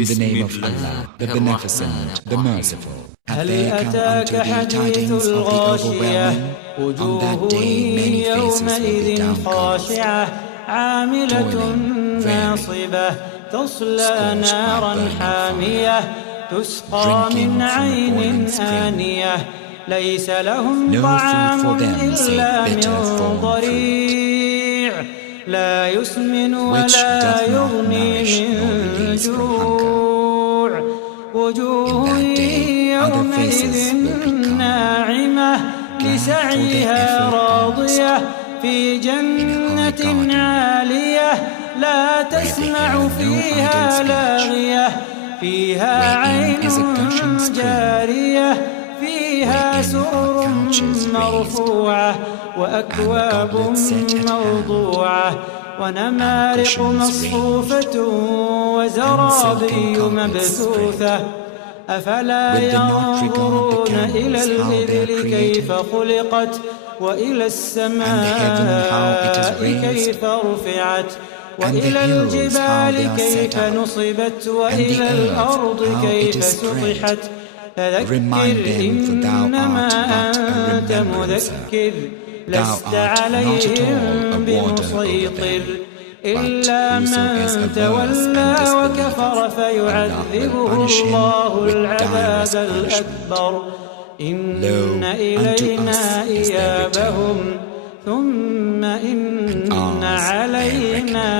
In the name of Allah, the Beneficent, the Merciful. Have there come unto thee tidings of the overwhelming? On that day many faces will be downcast, toiling, weary, تصلى نارا حامية تسقى من عين آنية ليس لهم طعام إلا من ضريع لا يسمن ولا يغني من جوع وجوه يومئذ ناعمة لسعيها راضية في جنة عالية لا تسمع فيها لاغية فيها عين جارية فيها سرر مرفوعة وأكواب موضوعة ونمارق مصفوفة وزرابي مبثوثة أفلا ينظرون إلى الإبل كيف خلقت وإلى السماء كيف رفعت وإلى الجبال كيف نصبت وإلى الأرض كيف سطحت فذكر إنما أنت مذكر لست عليهم بمسيطر إلا من تولى وكفر فيعذبه الله العذاب الأكبر إن إلينا إيابهم ثم إن علينا